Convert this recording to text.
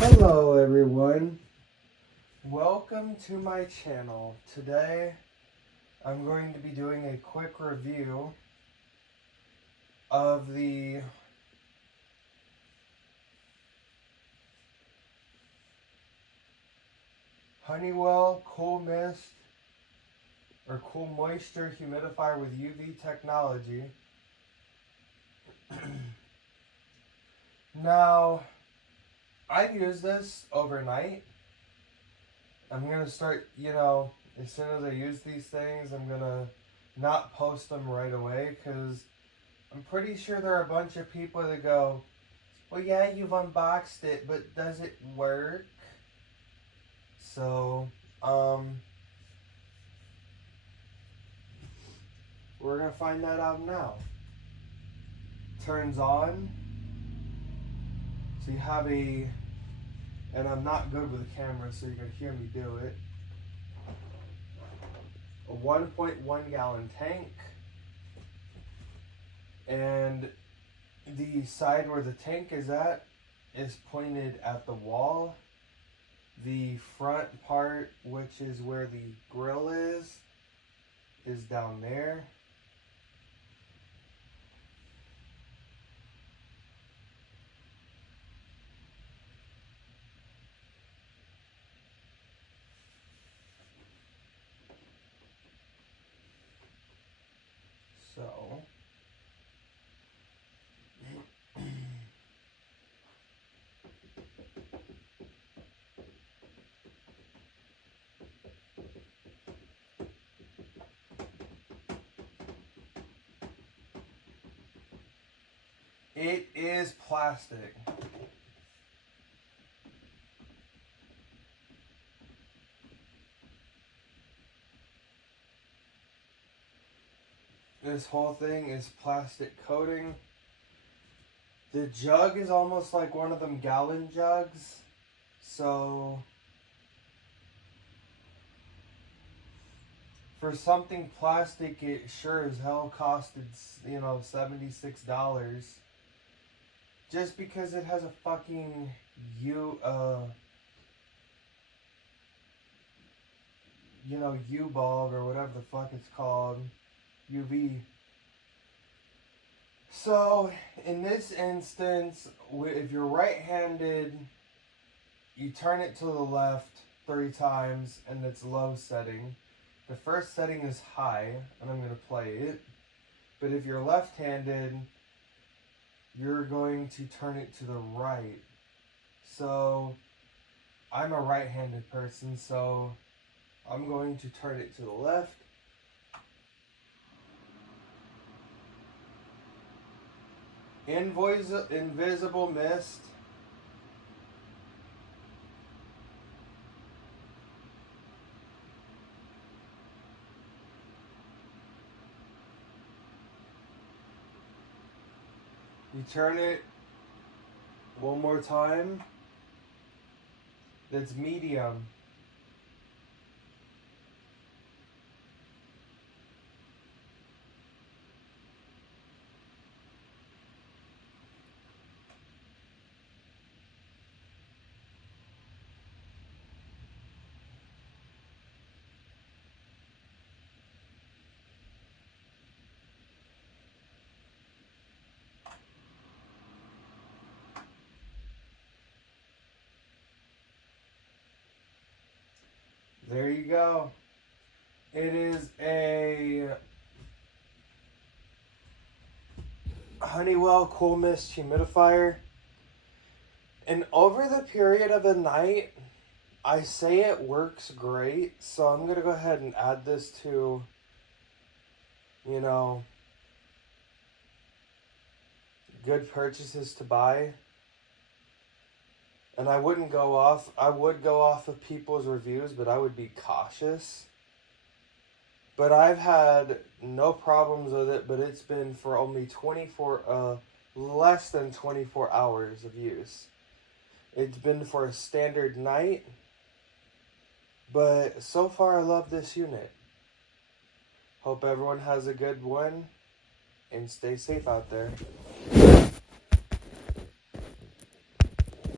Hello everyone, welcome to my channel. Today I'm going to be doing a quick review of the Honeywell Cool Mist or Cool Moisture Humidifier with UV technology. Now, I've used this overnight. I'm going to start, as soon as I use these things, I'm going to not post them right away because I'm pretty sure there are a bunch of people that go, well, yeah, you've unboxed it, but does it work? So, we're going to find that out now. Turns on. So you have and I'm not good with the camera, so you're going to hear me do it. A 1.1 gallon tank. And the side where the tank is at is pointed at the wall. The front part, which is where the grill is down there. So, it is plastic. This whole thing is plastic coating. The jug is almost like one of them gallon jugs. So, for something plastic, it sure as hell costed, $76. Just because it has a fucking U-bulb or whatever the fuck it's called. UV. So, in this instance, if you're right-handed, you turn it to the left 3 times, and it's low setting. The first setting is high, and I'm going to play it. But if you're left-handed, you're going to turn it to the right. So, I'm a right-handed person, so I'm going to turn it to the left. Invisible mist. You turn it one more time. That's medium. There you go. It is a Honeywell Cool Mist humidifier. And over the period of the night, I say it works great. So I'm going to go ahead and add this to, good purchases to buy. And I would go off of people's reviews, but I would be cautious. But I've had no problems with it, but it's been for only less than 24 hours of use. It's been for a standard night, but so far I love this unit. Hope everyone has a good one, and stay safe out there.